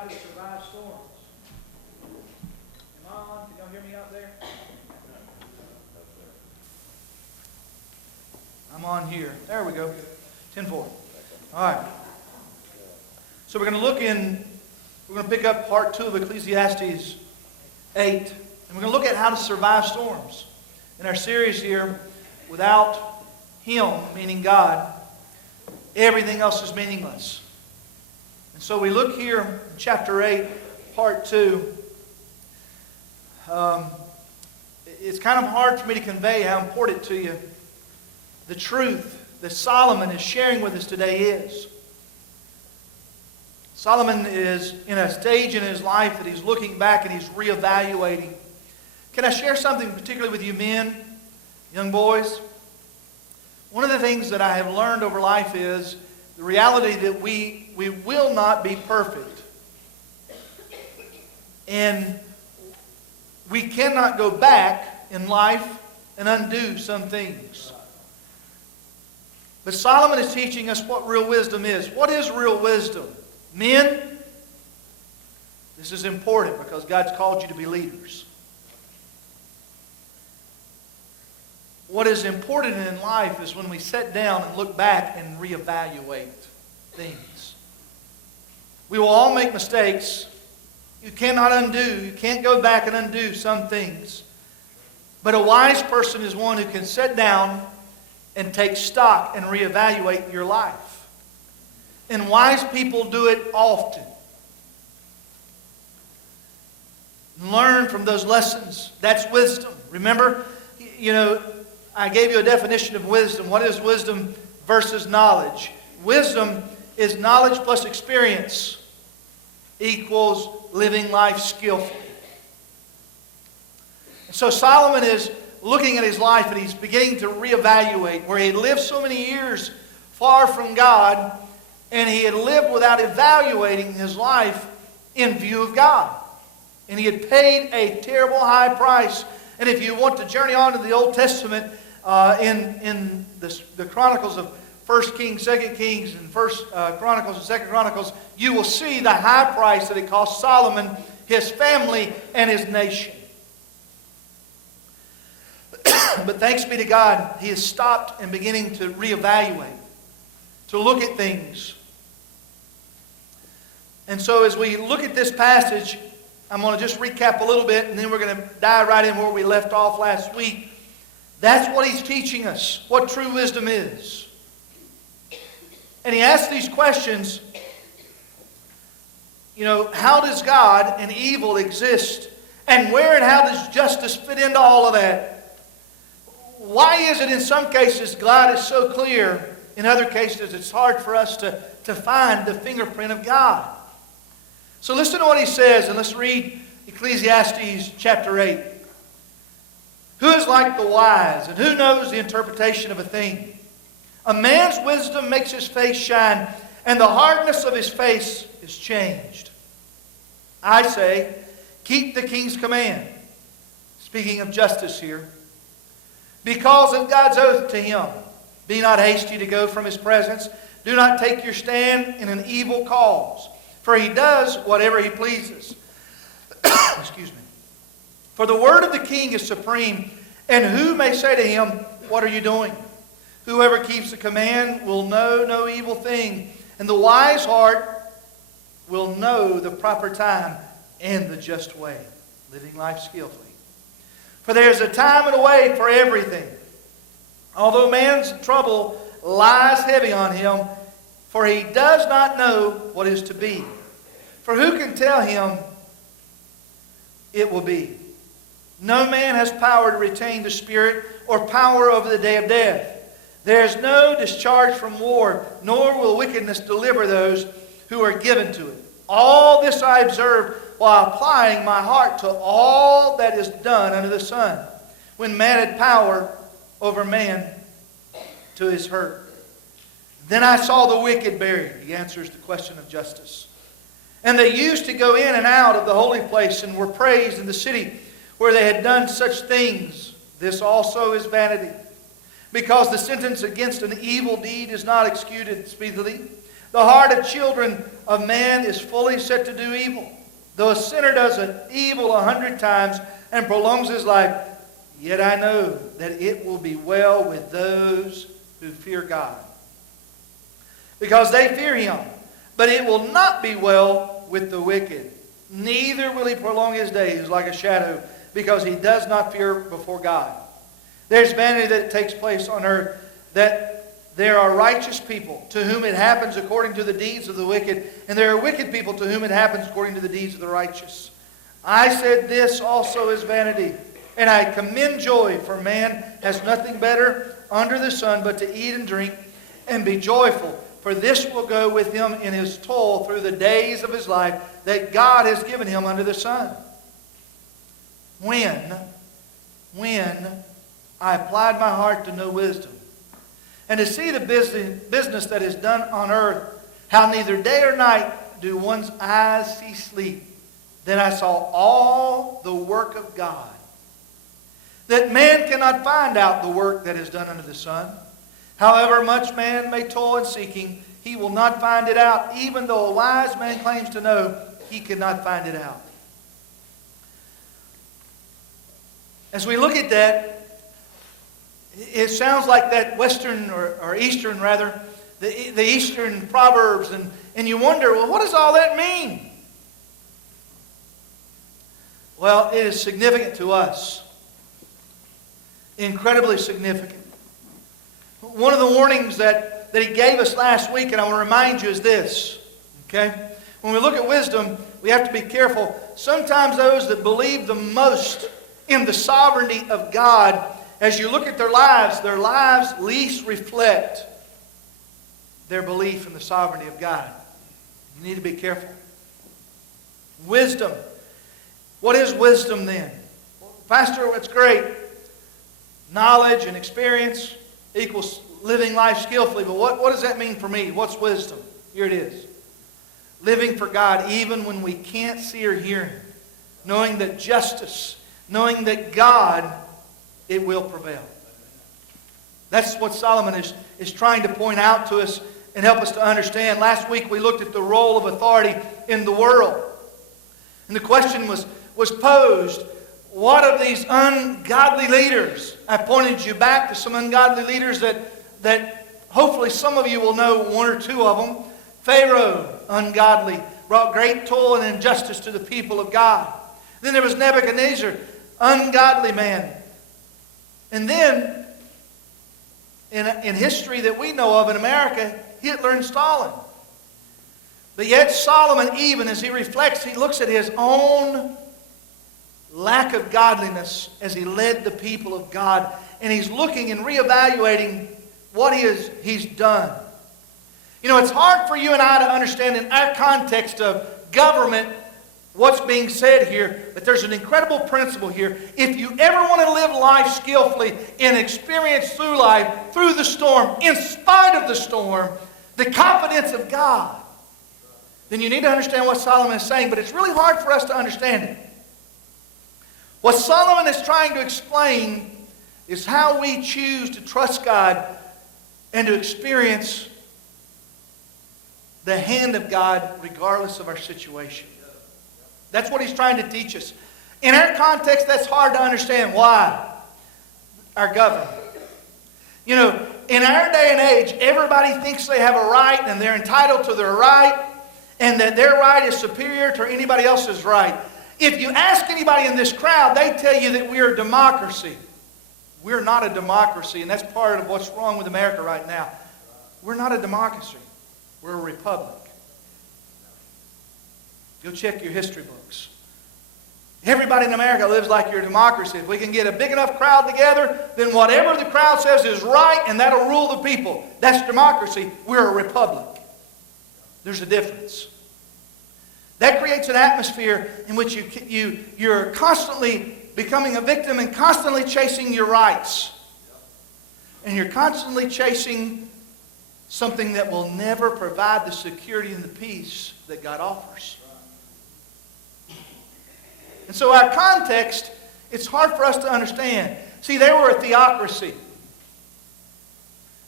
how to survive storms. Am I on? Can y'all hear me out there? I'm on here. There we go. 10-4. All right. So we're going to pick up part 2 of Ecclesiastes 8. And we're going to look at how to survive storms. In our series here, without Him, meaning God, everything else is meaningless. And so we look here in chapter 8, part 2. It's kind of hard for me to convey how important to you the truth that Solomon is sharing with us today is. Solomon is in a stage in his life that he's looking back and he's reevaluating. Can I share something particularly with you men, young boys? One of the things that I have learned over life is the reality that we will not be perfect. And we cannot go back in life and undo some things. But Solomon is teaching us what real wisdom is. What is real wisdom? Men, this is important because God's called you to be leaders. What is important in life is when we sit down and look back and reevaluate things. We will all make mistakes. You cannot undo, you can't go back and undo some things. But a wise person is one who can sit down and take stock and reevaluate your life. And wise people do it often. Learn from those lessons. That's wisdom. Remember, I gave you a definition of wisdom. What is wisdom versus knowledge? Wisdom is knowledge plus experience equals living life skillfully. So Solomon is looking at his life and he's beginning to reevaluate where he had lived so many years far from God and he had lived without evaluating his life in view of God. And he had paid a terrible high price. And if you want to journey on to the Old Testament in the Chronicles of 1 Kings, 2 Kings, and 1 Chronicles and 2 Chronicles, you will see the high price that it cost Solomon, his family, and his nation. But thanks be to God, he has stopped and beginning to reevaluate, to look at things. And so as we look at this passage, I'm going to just recap a little bit and then we're going to dive right in where we left off last week. That's what he's teaching us, what true wisdom is. And he asks these questions, how does God and evil exist? And where and how does justice fit into all of that? Why is it in some cases God is so clear, in other cases it's hard for us to find the fingerprint of God? So listen to what he says, and let's read Ecclesiastes chapter 8. Who is like the wise, and who knows the interpretation of a thing? A man's wisdom makes his face shine, and the hardness of his face is changed. I say, keep the king's command. Speaking of justice here. Because of God's oath to him. Be not hasty to go from his presence. Do not take your stand in an evil cause. For he does whatever he pleases. Excuse me. For the word of the king is supreme. And who may say to him, what are you doing? Whoever keeps the command will know no evil thing. And the wise heart will know the proper time and the just way. Living life skillfully. For there is a time and a way for everything. Although man's trouble lies heavy on him, for he does not know what is to be. For who can tell him it will be? No man has power to retain the spirit or power over the day of death. There is no discharge from war, nor will wickedness deliver those who are given to it. All this I observed while applying my heart to all that is done under the sun, when man had power over man to his hurt. Then I saw the wicked buried. He answers the question of justice. And they used to go in and out of the holy place and were praised in the city where they had done such things. This also is vanity. Because the sentence against an evil deed is not executed speedily, The heart of children of man is fully set to do evil. Though a sinner does an evil 100 times and prolongs his life, yet I know that it will be well with those who fear God, because they fear Him. But it will not be well with the wicked. Neither will he prolong his days like a shadow, because he does not fear before God. There's vanity that takes place on earth, that there are righteous people to whom it happens according to the deeds of the wicked, and there are wicked people to whom it happens according to the deeds of the righteous. I said this also is vanity, and I commend joy, for man has nothing better under the sun but to eat and drink and be joyful. For this will go with him in his toil through the days of his life that God has given him under the sun. When I applied my heart to know wisdom, and to see the business that is done on earth, how neither day or night do one's eyes see sleep, then I saw all the work of God, that man cannot find out the work that is done under the sun. However much man may toil in seeking, he will not find it out. Even though a wise man claims to know, he cannot find it out. As we look at that, it sounds like that Western or Eastern rather, the Eastern Proverbs, and you wonder, well, what does all that mean? Well, it is significant to us. Incredibly significant. One of the warnings that he gave us last week, and I want to remind you, is this. Okay? When we look at wisdom, we have to be careful. Sometimes those that believe the most in the sovereignty of God, as you look at their lives least reflect their belief in the sovereignty of God. You need to be careful. Wisdom. What is wisdom then? Pastor, it's great. Knowledge and experience equals living life skillfully. But what does that mean for me? What's wisdom? Here it is. Living for God even when we can't see or hear Him. Knowing that justice, knowing that God, it will prevail. That's what Solomon is trying to point out to us and help us to understand. Last week we looked at the role of authority in the world. And the question was posed, what of these ungodly leaders? I pointed you back to some ungodly leaders that hopefully some of you will know one or two of them. Pharaoh, ungodly, brought great toil and injustice to the people of God. Then there was Nebuchadnezzar, ungodly man. And then, in history that we know of in America, Hitler and Stalin. But yet Solomon, even as he reflects, he looks at his own lack of godliness as he led the people of God. And he's looking and reevaluating what he's done. You know, it's hard for you and I to understand in our context of government what's being said here, but there's an incredible principle here. If you ever want to live life skillfully and experience through life, through the storm, in spite of the storm, the confidence of God, then you need to understand what Solomon is saying, but it's really hard for us to understand it. What Solomon is trying to explain is how we choose to trust God and to experience the hand of God regardless of our situation. That's what he's trying to teach us. In our context, that's hard to understand. Why? Our government. You know, in our day and age, everybody thinks they have a right and they're entitled to their right and that their right is superior to anybody else's right. If you ask anybody in this crowd, they tell you that we are a democracy. We're not a democracy, and that's part of what's wrong with America right now. We're not a democracy. We're a republic. Go check your history books. Everybody in America lives like you're a democracy. If we can get a big enough crowd together, then whatever the crowd says is right, and that'll rule the people. That's democracy. We're a republic. There's a difference. That creates an atmosphere in which you're constantly becoming a victim and constantly chasing your rights. And you're constantly chasing something that will never provide the security and the peace that God offers. And so our context, it's hard for us to understand. See, they were a theocracy.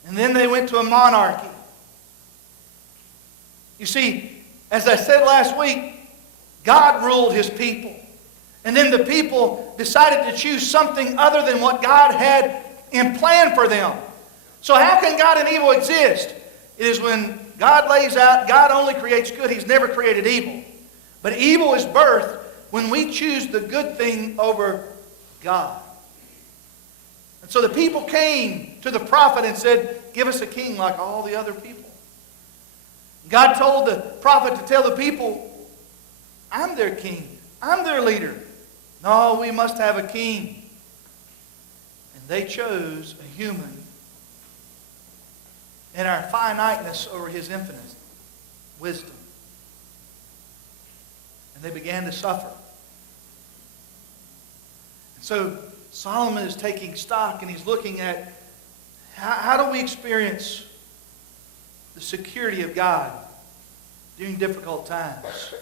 And then they went to a monarchy. You see, as I said last week, God ruled His people. And then the people decided to choose something other than what God had in plan for them. So how can God and evil exist? It is when God lays out, God only creates good. He's never created evil. But evil is birthed when we choose the good thing over God. And so the people came to the prophet and said, give us a king like all the other people. God told the prophet to tell the people, I'm their king. I'm their leader. No, we must have a king. And they chose a human and our finiteness over His infinite wisdom. And they began to suffer. And so Solomon is taking stock and he's looking at how do we experience the security of God during difficult times.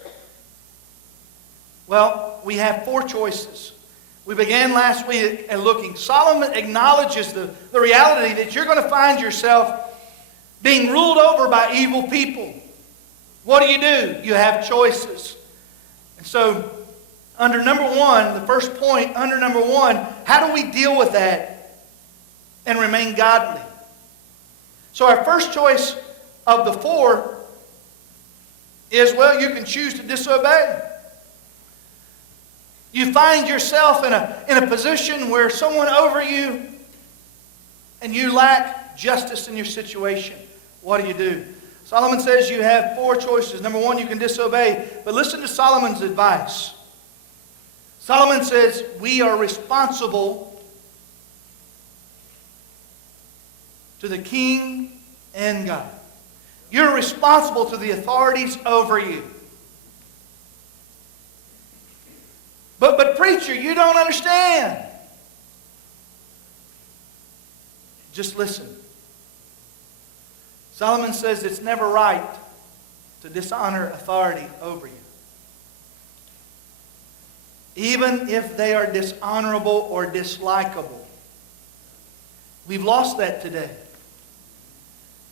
Well, we have 4 choices. We began last week at looking. Solomon acknowledges the reality that you're going to find yourself being ruled over by evil people. What do? You have choices. And so, under number 1, the first point, under number 1, how do we deal with that and remain godly? So our first choice of the 4 is, well, you can choose to disobey. You find yourself in a position where someone over you and you lack justice in your situation. What do? Solomon says you have 4 choices. Number 1, you can disobey. But listen to Solomon's advice. Solomon says we are responsible to the king and God. You're responsible to the authorities over you. But preacher, you don't understand. Just listen. Solomon says it's never right to dishonor authority over you. Even if they are dishonorable or dislikable. We've lost that today.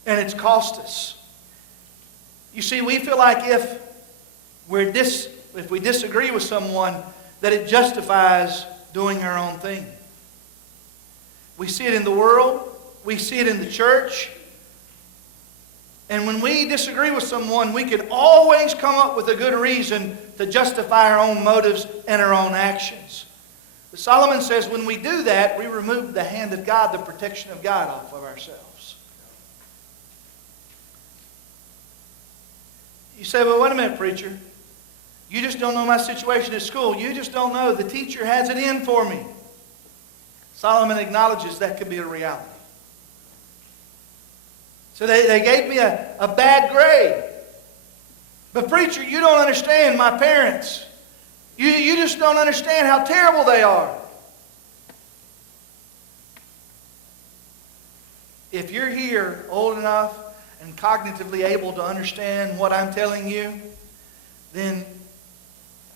And it's cost us. You see, we feel like if we disagree with someone, that it justifies doing our own thing. We see it in the world. We see it in the church. And when we disagree with someone, we can always come up with a good reason to justify our own motives and our own actions. But Solomon says when we do that, we remove the hand of God, the protection of God off of ourselves. You say, well, wait a minute, preacher. You just don't know my situation at school. You just don't know. The teacher has it in for me. Solomon acknowledges that could be a reality. So they gave me a bad grade. But preacher, you don't understand my parents. You just don't understand how terrible they are. If you're here old enough and cognitively able to understand what I'm telling you, then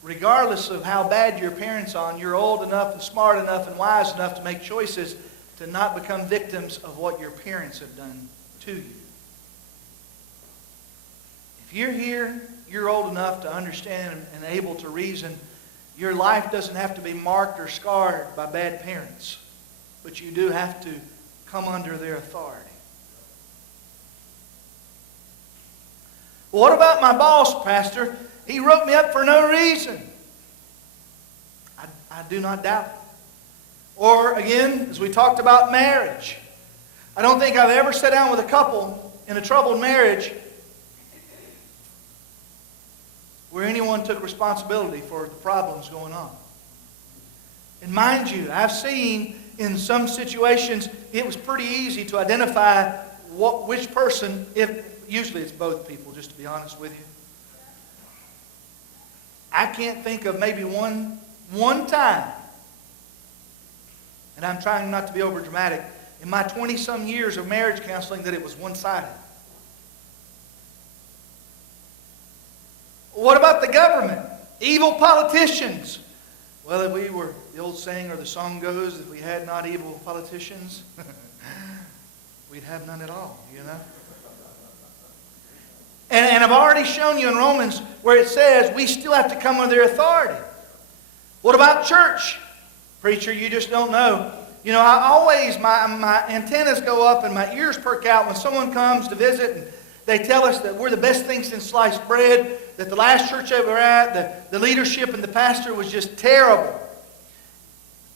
regardless of how bad your parents are, you're old enough and smart enough and wise enough to make choices to not become victims of what your parents have done to you. If you're here, you're old enough to understand and able to reason. Your life doesn't have to be marked or scarred by bad parents, but you do have to come under their authority. Well, what about my boss, Pastor? He wrote me up for no reason. I do not doubt it. Or again, as we talked about marriage, I don't think I've ever sat down with a couple in a troubled marriage where anyone took responsibility for the problems going on. And mind you, I've seen in some situations it was pretty easy to identify which person, usually it's both people, just to be honest with you. I can't think of maybe one time, and I'm trying not to be over dramatic, in my 20-some years of marriage counseling that it was one-sided. What about the government? Evil politicians. Well, if we were, the old saying or the song goes, if we had not evil politicians, we'd have none at all, you know. And I've already shown you in Romans where it says we still have to come under their authority. What about church? Preacher, you just don't know. You know, I always, my antennas go up and my ears perk out when someone comes to visit and they tell us that we're the best thing since sliced bread, that the last church they were at, the leadership and the pastor was just terrible.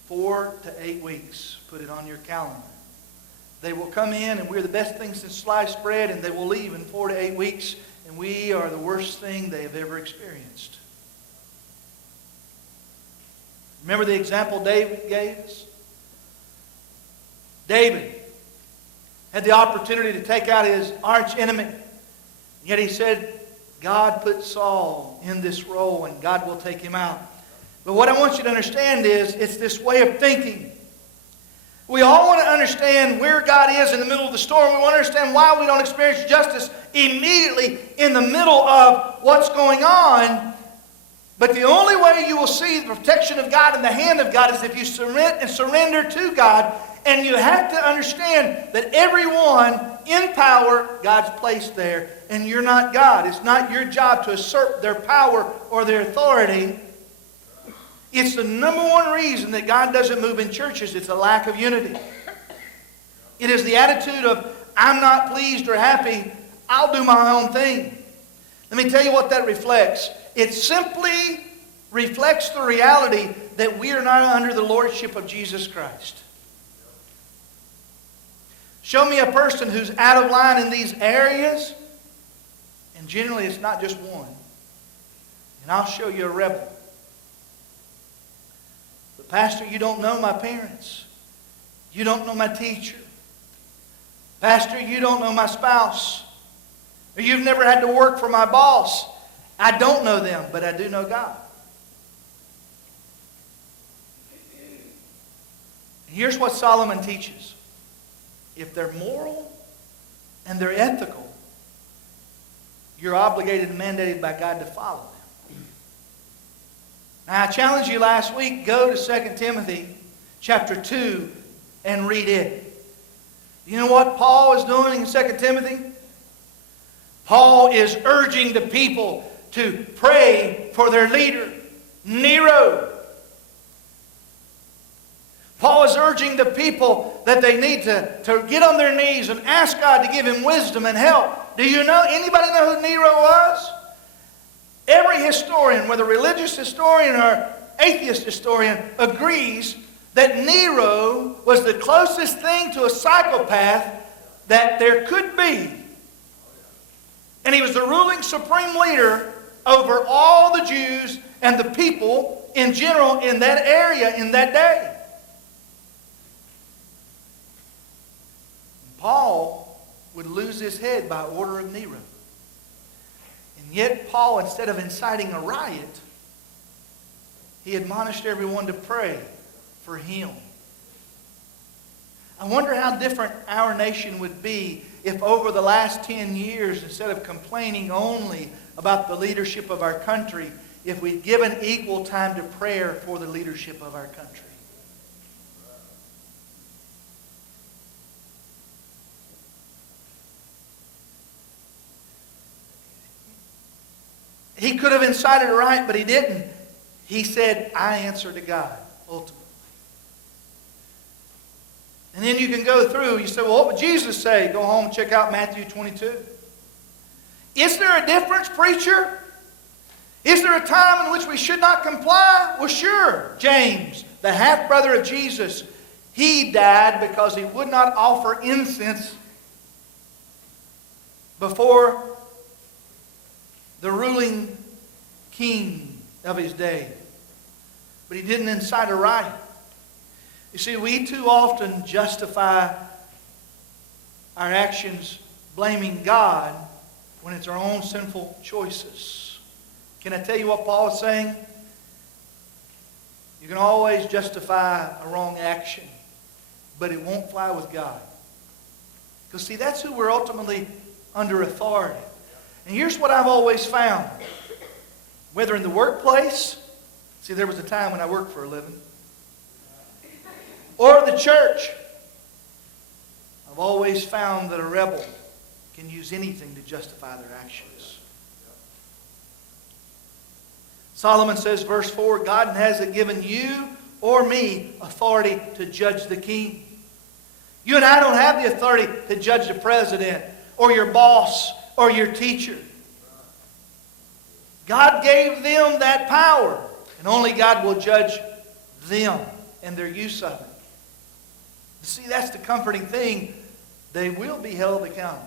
4 to 8 weeks. Put it on your calendar. They will come in and we're the best thing since sliced bread, and they will leave in 4 to 8 weeks, and we are the worst thing they have ever experienced. Remember the example David gave us? David had the opportunity to take out his arch enemy. Yet he said, God put Saul in this role and God will take him out. But what I want you to understand is, it's this way of thinking. We all want to understand where God is in the middle of the storm. We want to understand why we don't experience justice immediately in the middle of what's going on. But the only way you will see the protection of God and the hand of God is if you submit and surrender to God. And you have to understand that everyone in power, God's placed there, and you're not God. It's not your job to assert their power or their authority. It's the number one reason that God doesn't move in churches. It's a lack of unity. It is the attitude of, I'm not pleased or happy, I'll do my own thing. Let me tell you what that reflects. It simply reflects the reality that we are not under the lordship of Jesus Christ. Show me a person who's out of line in these areas, and generally it's not just one. And I'll show you a rebel. But Pastor, you don't know my parents. You don't know my teacher. Pastor, you don't know my spouse. Or you've never had to work for my boss. I don't know them, but I do know God. And here's what Solomon teaches. If they're moral and they're ethical, you're obligated and mandated by God to follow them. Now, I challenged you last week, go to 2 Timothy chapter 2 and read it. You know what Paul is doing in 2 Timothy? Paul is urging the people to pray for their leader, Nero. Paul is urging the people that they need to get on their knees and ask God to give him wisdom and help. Do you know, anybody know who Nero was? Every historian, whether religious historian or atheist historian, agrees that Nero was the closest thing to a psychopath that there could be. And he was the ruling supreme leader over all the Jews and the people in general in that area in that day. Paul would lose his head by order of Nero. And yet Paul, instead of inciting a riot, he admonished everyone to pray for him. I wonder how different our nation would be if over the last 10 years, instead of complaining only about the leadership of our country, if we'd given equal time to prayer for the leadership of our country. He could have incited a riot, but he didn't. He said, I answer to God, ultimately. And then you can go through, you say, well, what would Jesus say? Go home and check out Matthew 22. Is there a difference, preacher? Is there a time in which we should not comply? Well, sure. James, the half-brother of Jesus, he died because he would not offer incense before the ruling king of his day. But he didn't incite a riot. You see, we too often justify our actions blaming God when it's our own sinful choices. Can I tell you what Paul is saying? You can always justify a wrong action, but it won't fly with God. Because see, that's who we're ultimately under authority. And here's what I've always found. Whether in the workplace, see, there was a time when I worked for a living, or the church, I've always found that a rebel can use anything to justify their actions. Solomon says, verse 4, God hasn't given you or me authority to judge the king. You and I don't have the authority to judge the president or your boss or your teacher. God gave them that power, and only God will judge them and their use of it. See, that's the comforting thing. They will be held accountable.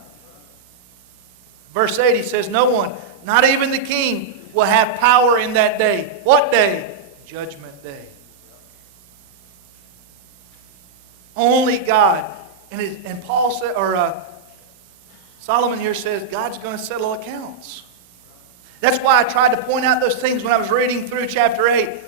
Verse 8, he says, no one, not even the king, will have power in that day. What day? Judgment day. Only God. And Paul said, Solomon here says, God's going to settle accounts. That's why I tried to point out those things when I was reading through chapter 8.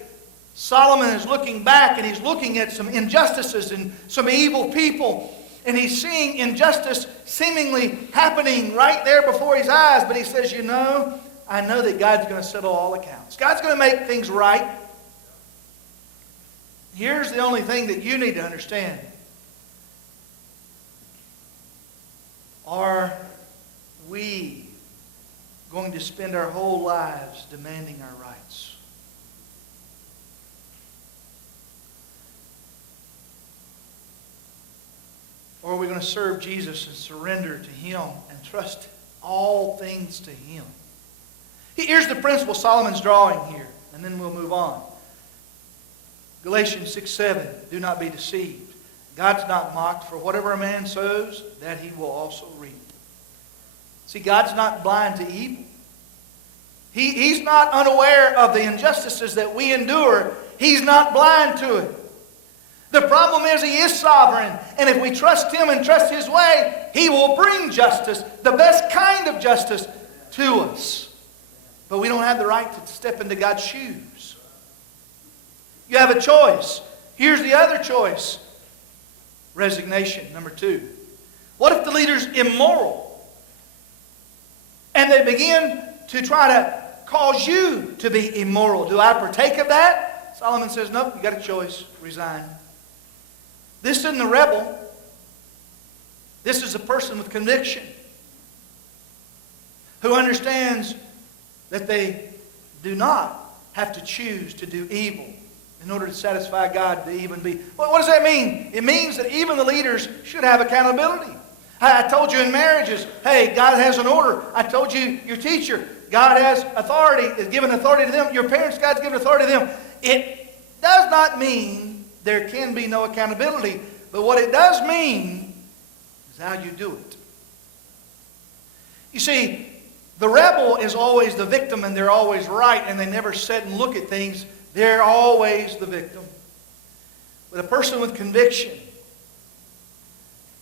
Solomon is looking back and he's looking at some injustices and some evil people. And he's seeing injustice seemingly happening right there before his eyes. But he says, I know that God's going to settle all accounts. God's going to make things right. Here's the only thing that you need to understand. Are we going to spend our whole lives demanding our rights? Or are we going to serve Jesus and surrender to Him and trust all things to Him? Here's the principle Solomon's drawing here, and then we'll move on. Galatians 6:7, do not be deceived. God's not mocked, for whatever a man sows, that he will also reap. See, God's not blind to evil. He's not unaware of the injustices that we endure. He's not blind to it. The problem is He is sovereign. And if we trust Him and trust His way, He will bring justice, the best kind of justice, to us. But we don't have the right to step into God's shoes. You have a choice. Here's the other choice. Resignation, number 2. What if the leader's immoral? And they begin to try to cause you to be immoral. Do I partake of that? Solomon says, nope, you got a choice. Resign. This isn't a rebel. This is a person with conviction who understands that they do not have to choose to do evil in order to satisfy God to even be. What does that mean? It means that even the leaders should have accountability. I told you in marriages, hey, God has an order. I told you, your teacher, God has authority, is given authority to them. Your parents, God's given authority to them. It does not mean there can be no accountability. But what it does mean is how you do it. You see, the rebel is always the victim and they're always right and they never sit and look at things. They're always the victim. But a person with conviction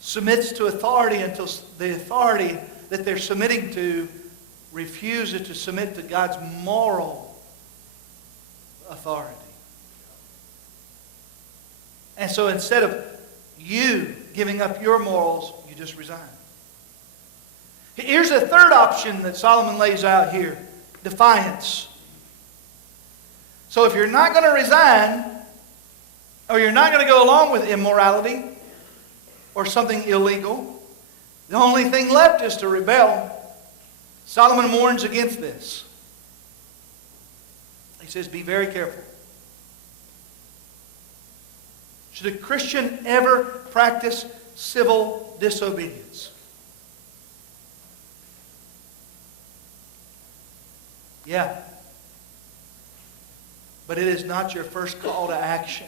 submits to authority until the authority that they're submitting to refuses to submit to God's moral authority. And so instead of you giving up your morals, you just resign. Here's a third option that Solomon lays out here. Defiance. So if you're not going to resign, or you're not going to go along with immorality, or something illegal, the only thing left is to rebel. Solomon warns against this. He says, be very careful. Should a Christian ever practice civil disobedience? Yeah. But it is not your first call to action.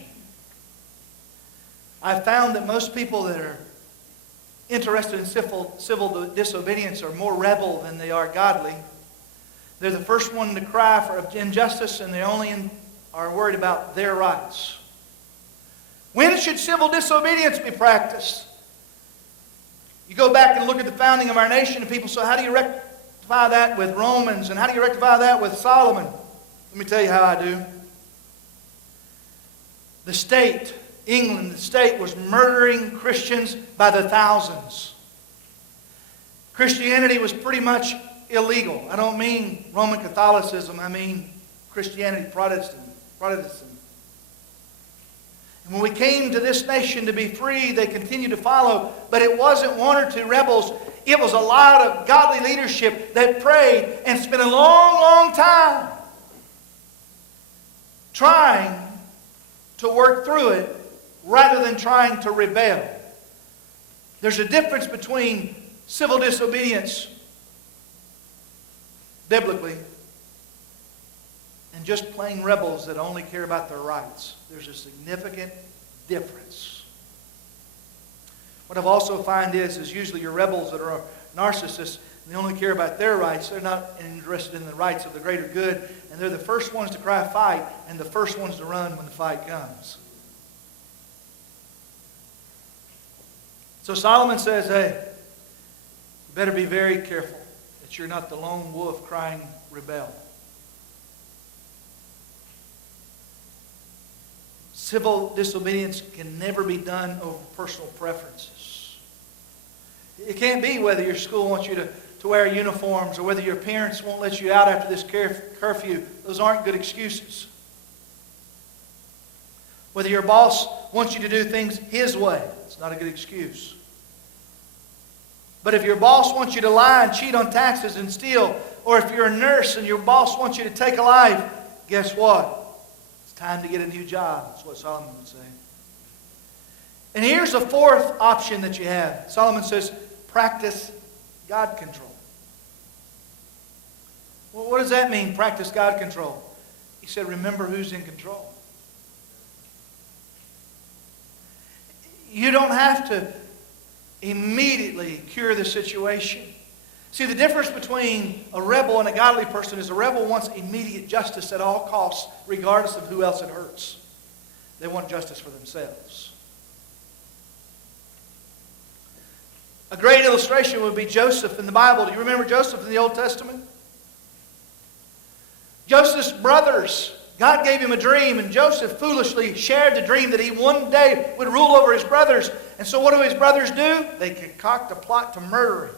I've found that most people that are interested in civil disobedience are more rebel than they are godly. They're the first one to cry for injustice, and they only are worried about their rights. When should civil disobedience be practiced? You go back and look at the founding of our nation, and people say, how do you rectify that with Romans? And how do you rectify that with Solomon? Let me tell you how I do. The state, England, the state was murdering Christians by the thousands. Christianity was pretty much illegal. I don't mean Roman Catholicism. I mean Christianity, Protestant. And when we came to this nation to be free, they continued to follow. But it wasn't one or two rebels. It was a lot of godly leadership that prayed and spent a long, long time trying to work through it rather than trying to rebel. There's a difference between civil disobedience, biblically, and just plain rebels that only care about their rights. There's a significant difference. What I've also found is usually your rebels that are narcissists, they only care about their rights. They're not interested in the rights of the greater good. And they're the first ones to cry fight and the first ones to run when the fight comes. So Solomon says, hey, you better be very careful that you're not the lone wolf crying rebel. Civil disobedience can never be done over personal preferences. It can't be whether your school wants you to wear uniforms or whether your parents won't let you out after this curfew. Those aren't good excuses. Whether your boss wants you to do things his way, it's not a good excuse. But if your boss wants you to lie and cheat on taxes and steal, or if you're a nurse and your boss wants you to take a life, guess what? It's time to get a new job. That's what Solomon would say. And here's the fourth option that you have. Solomon says, practice God control. Well, what does that mean, practice God control? He said, remember who's in control. You don't have to immediately cure the situation. See, the difference between a rebel and a godly person is a rebel wants immediate justice at all costs, regardless of who else it hurts. They want justice for themselves. A great illustration would be Joseph in the Bible. Do you remember Joseph in the Old Testament? Joseph's brothers, God gave him a dream, and Joseph foolishly shared the dream that he one day would rule over his brothers. And so what do his brothers do? They concoct a plot to murder him.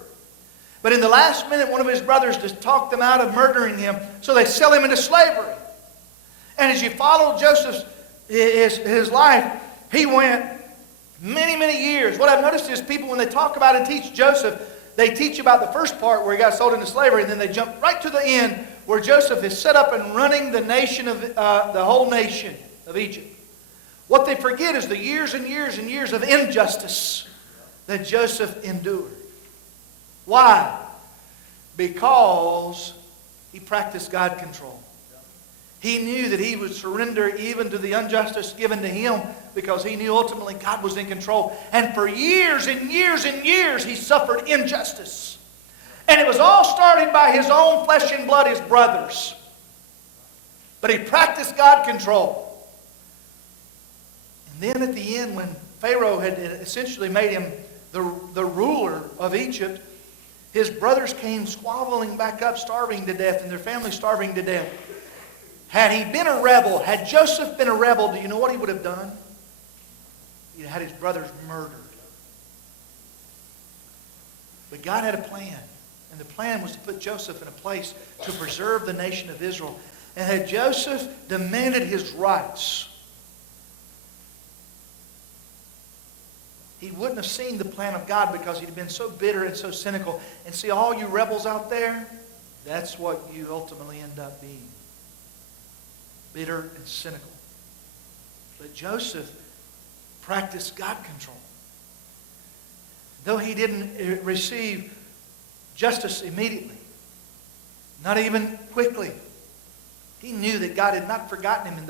But in the last minute, one of his brothers just talked them out of murdering him, so they sell him into slavery. And as you follow Joseph's his life, he went many, many years. What I've noticed is people, when they talk about and teach Joseph, they teach about the first part where he got sold into slavery, and then they jump right to the end where Joseph is set up and running the nation of the whole nation of Egypt. What they forget is the years and years and years of injustice that Joseph endured. Why? Because he practiced God control. He knew that he would surrender even to the injustice given to him because he knew ultimately God was in control. And for years and years and years he suffered injustice. And it was all started by his own flesh and blood, his brothers. But he practiced God control. And then at the end, when Pharaoh had essentially made him the ruler of Egypt, his brothers came squabbling back up, starving to death, and their family starving to death. Had he been a rebel, had Joseph been a rebel, do you know what he would have done? He had his brothers murdered. But God had a plan. And the plan was to put Joseph in a place to preserve the nation of Israel. And had Joseph demanded his rights, he wouldn't have seen the plan of God because he'd been so bitter and so cynical. And see, all you rebels out there, that's what you ultimately end up being. Bitter and cynical. But Joseph practiced God control. Though he didn't receive justice immediately, not even quickly, he knew that God had not forgotten him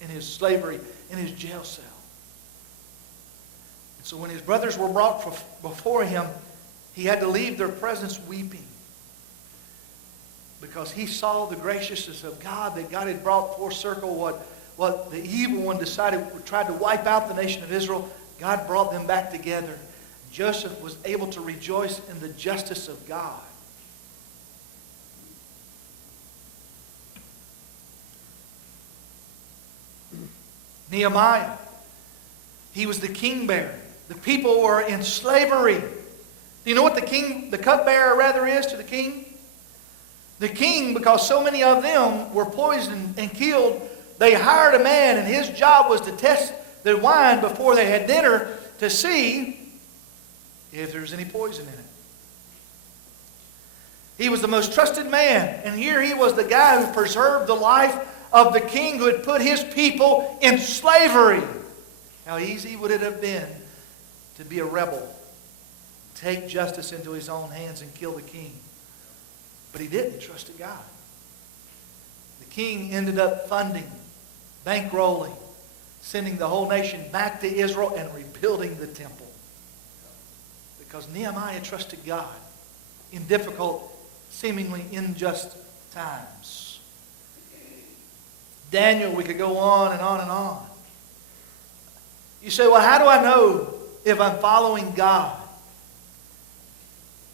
in his slavery, in his jail cell. And so when his brothers were brought before him, he had to leave their presence weeping, because he saw the graciousness of God, that God had brought full circle what the evil one tried to wipe out the nation of Israel. God brought them back together. Joseph was able to rejoice in the justice of God. Nehemiah, he was the king bearer. The people were in slavery. Do you know what the cupbearer rather is to the king? The king, because so many of them were poisoned and killed, they hired a man, and his job was to test the wine before they had dinner to see if there was any poison in it. He was the most trusted man. And here he was the guy who preserved the life of the king who had put his people in slavery. How easy would it have been to be a rebel, take justice into his own hands and kill the king? But he didn't. He trusted God. The king ended up funding, bankrolling, sending the whole nation back to Israel and rebuilding the temple. Because Nehemiah trusted God in difficult, seemingly unjust times. Daniel, we could go on and on and on. You say, well, how do I know if I'm following God?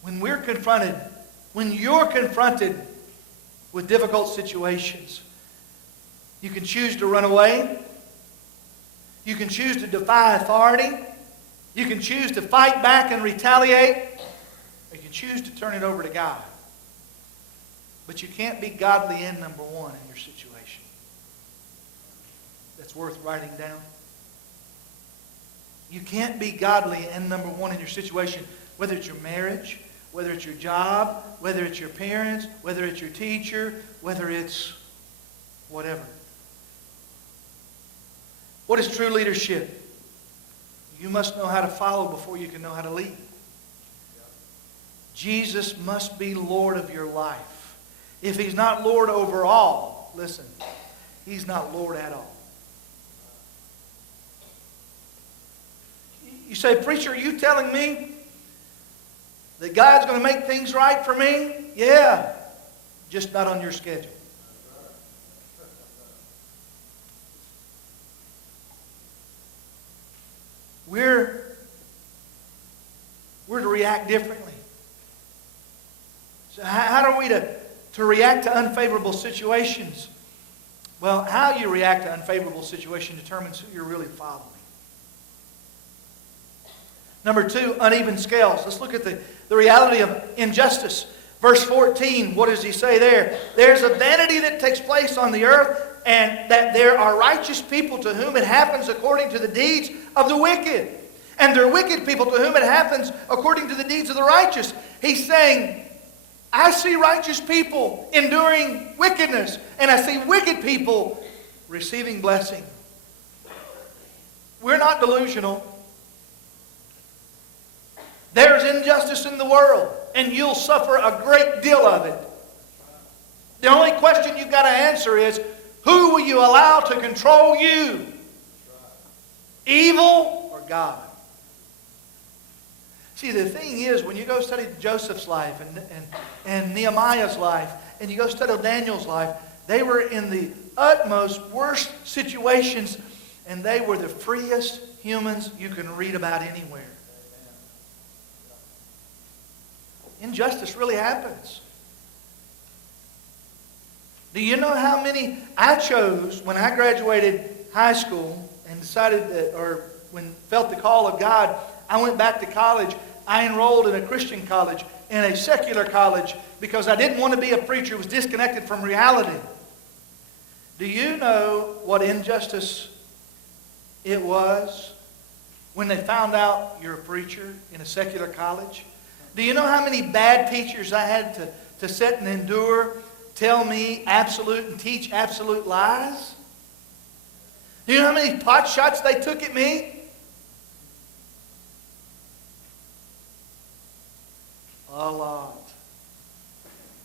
When you're confronted with difficult situations, you can choose to run away. You can choose to defy authority. You can choose to fight back and retaliate. Or you can choose to turn it over to God. But you can't be godly and number one in your situation. That's worth writing down. You can't be godly and number one in your situation, whether it's your marriage, whether it's your job, whether it's your parents, whether it's your teacher, whether it's whatever. What is true leadership? You must know how to follow before you can know how to lead. Jesus must be Lord of your life. If He's not Lord over all, listen, He's not Lord at all. You say, preacher, are you telling me that God's going to make things right for me? Yeah, just not on your schedule. We're to react differently. So how are we to react to unfavorable situations? Well, how you react to unfavorable situations determines who you're really following. Number 2, uneven scales. Let's look at the reality of injustice. Verse 14, what does he say there? There's a vanity that takes place on the earth, and that there are righteous people to whom it happens according to the deeds of the wicked. And there are wicked people to whom it happens according to the deeds of the righteous. He's saying, I see righteous people enduring wickedness, and I see wicked people receiving blessing. We're not delusional. There's injustice in the world, and you'll suffer a great deal of it. The only question you've got to answer is, who will you allow to control you? Evil or God? See, the thing is, when you go study Joseph's life and Nehemiah's life, and you go study Daniel's life, they were in the utmost worst situations, and they were the freest humans you can read about anywhere. Injustice really happens. Do you know how many I chose when I graduated high school and decided that, or when felt the call of God, I went back to college. I enrolled in a Christian college and a secular college because I didn't want to be a preacher who was disconnected from reality. Do you know what injustice it was when they found out you're a preacher in a secular college? Do you know how many bad teachers I had to sit and endure, tell me absolute and teach absolute lies? Do you know how many pot shots they took at me? A lot.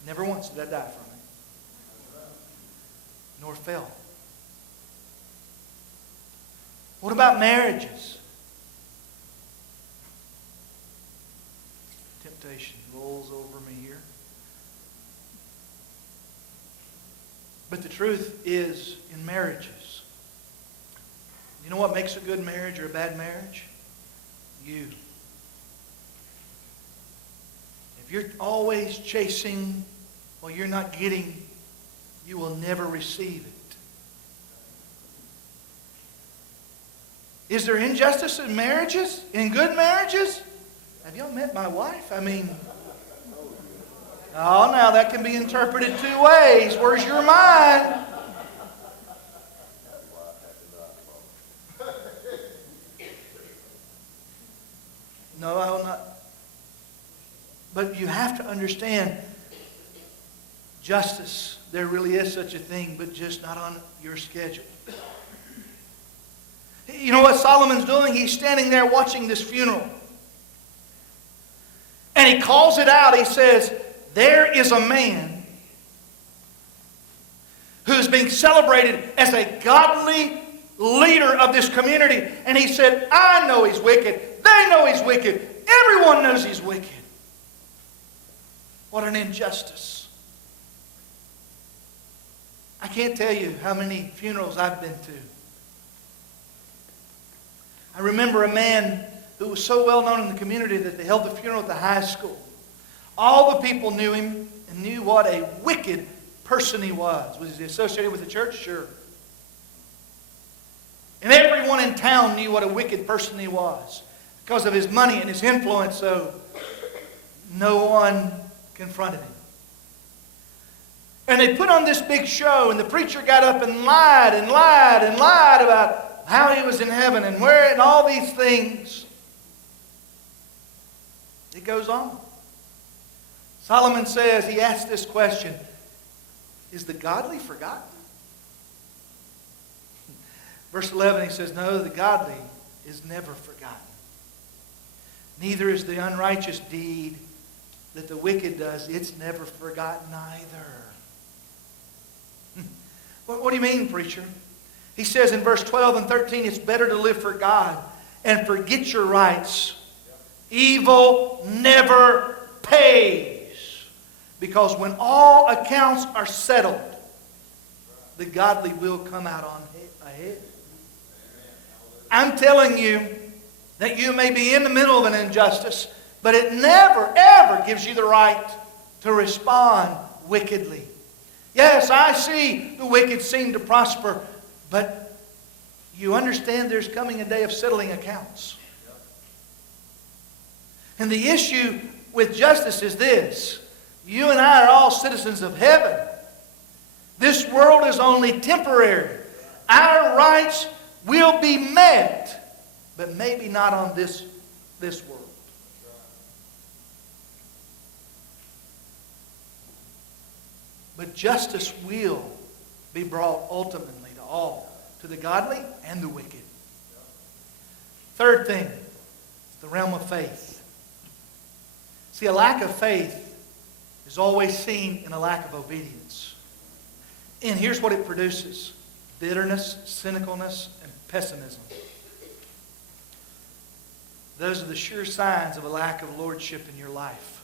Never once did I die from it. Nor fell. What about marriages? Temptation rolls over me here. But the truth is, in marriages, you know what makes a good marriage or a bad marriage? You. If you're always chasing while you're not getting, you will never receive it. Is there injustice in marriages? In good marriages? Have y'all met my wife? I mean, oh, now that can be interpreted 2 ways. Where's your mind? No, I will not. But you have to understand, justice. There really is such a thing, but just not on your schedule. You know what Solomon's doing? He's standing there watching this funeral. And he calls it out. He says, there is a man who's being celebrated as a godly leader of this community. And he said, I know he's wicked. They know he's wicked. Everyone knows he's wicked. What an injustice. I can't tell you how many funerals I've been to. I remember a man who was so well known in the community that they held the funeral at the high school. All the people knew him and knew what a wicked person he was. Was he associated with the church? Sure. And everyone in town knew what a wicked person he was because of his money and his influence, so no one confronted him. And they put on this big show, and the preacher got up and lied and lied and lied about how he was in heaven and where and all these things. It goes on. Solomon says, he asked this question, is the godly forgotten? Verse 11, he says, no, the godly is never forgotten. Neither is the unrighteous deed that the wicked does. It's never forgotten either. What do you mean, preacher? He says in verse 12 and 13, it's better to live for God and forget your rights. Evil never pays. Because when all accounts are settled, the godly will come out on ahead. I'm telling you that you may be in the middle of an injustice, but it never, ever gives you the right to respond wickedly. Yes, I see the wicked seem to prosper, but you understand there's coming a day of settling accounts. And the issue with justice is this. You and I are all citizens of heaven. This world is only temporary. Our rights will be met, but maybe not on this world. But justice will be brought ultimately to all, to the godly and the wicked. Third thing, the realm of faith. See, a lack of faith is always seen in a lack of obedience. And here's what it produces: bitterness, cynicalness, and pessimism. Those are the sure signs of a lack of lordship in your life.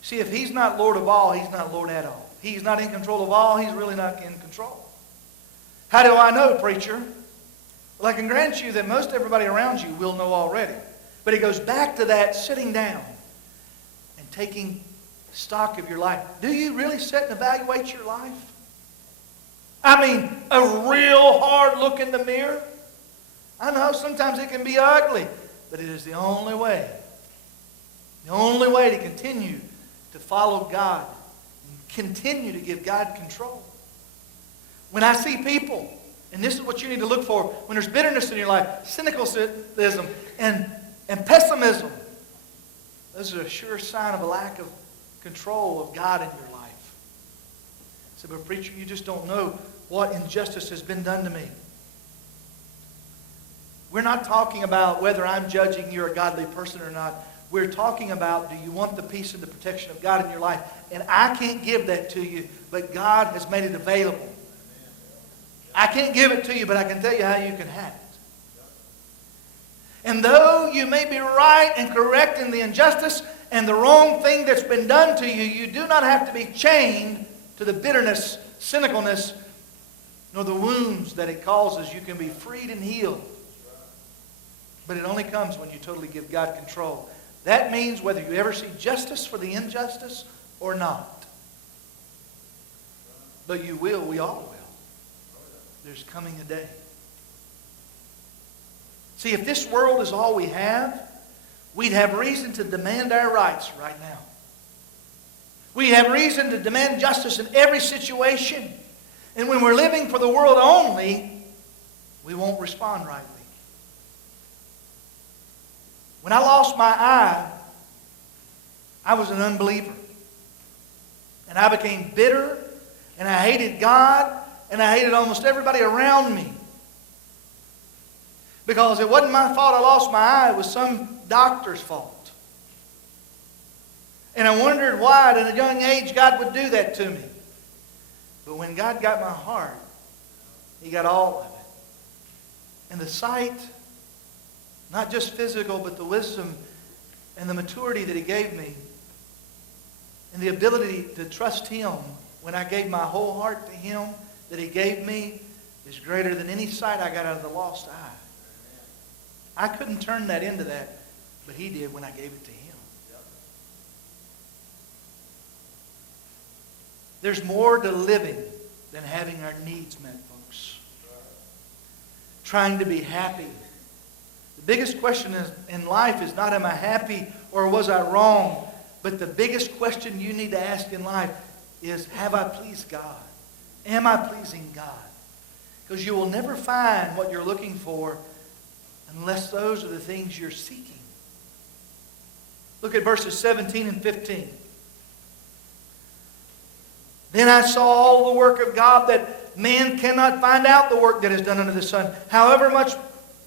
See, if He's not Lord of all, He's not Lord at all. He's not in control of all, He's really not in control. How do I know, preacher? Well, I can grant you that most everybody around you will know already. But it goes back to that sitting down and taking stock of your life. Do you really sit and evaluate your life? I mean, a real hard look in the mirror. I know sometimes it can be ugly, but it is the only way. The only way to continue to follow God and continue to give God control. When I see people, and this is what you need to look for, when there's bitterness in your life, cynicism and pessimism, those are a sure sign of a lack of control of God in your life. I said, but preacher, you just don't know what injustice has been done to me. We're not talking about whether I'm judging you're a godly person or not. We're talking about, do you want the peace and the protection of God in your life? And I can't give that to you, but God has made it available. I can't give it to you, but I can tell you how you can have it. And though you may be right and correct in the injustice and the wrong thing that's been done to you, you do not have to be chained to the bitterness, cynicalness, nor the wounds that it causes. You can be freed and healed. But it only comes when you totally give God control. That means whether you ever see justice for the injustice or not. But you will, we all will. There's coming a day. See, if this world is all we have, we'd have reason to demand our rights right now. We have reason to demand justice in every situation. And when we're living for the world only, we won't respond rightly. When I lost my eye, I was an unbeliever. And I became bitter, and I hated God, and I hated almost everybody around me. Because it wasn't my fault I lost my eye, it was some doctor's fault. And I wondered why at a young age God would do that to me. But when God got my heart, He got all of it. And the sight, not just physical, but the wisdom and the maturity that He gave me, and the ability to trust Him when I gave my whole heart to Him that He gave me, is greater than any sight I got out of the lost eye. I couldn't turn that into that, but He did when I gave it to Him. There's more to living than having our needs met, folks. Trying to be happy. The biggest question in life is not am I happy or was I wrong? But the biggest question you need to ask in life is, have I pleased God? Am I pleasing God? Because you will never find what you're looking for unless those are the things you're seeking. Look at verses 17 and 15. Then I saw all the work of God, that man cannot find out the work that is done under the sun. However much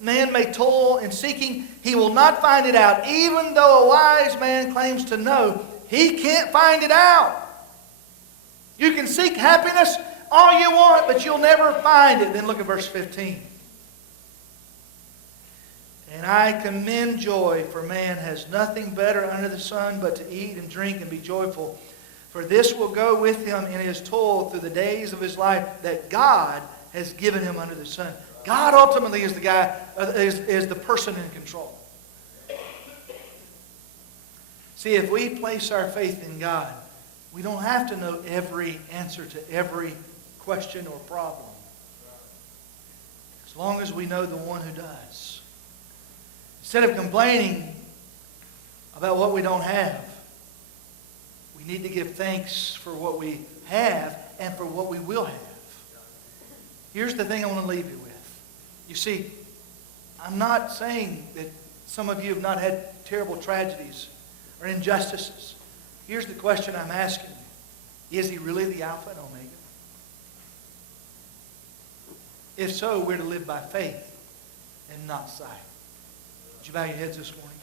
man may toil in seeking, he will not find it out. Even though a wise man claims to know, he can't find it out. You can seek happiness all you want, but you'll never find it. Then look at verse 15. And I commend joy, for man has nothing better under the sun but to eat and drink and be joyful. For this will go with him in his toil through the days of his life that God has given him under the sun. God ultimately is the guy, is the person in control. See, if we place our faith in God, we don't have to know every answer to every question or problem. As long as we know the one who does. Instead of complaining about what we don't have, we need to give thanks for what we have and for what we will have. Here's the thing I want to leave you with. You see, I'm not saying that some of you have not had terrible tragedies or injustices. Here's the question I'm asking you. Is He really the Alpha and Omega? If so, we're to live by faith and not sight. Would you bow your heads this morning?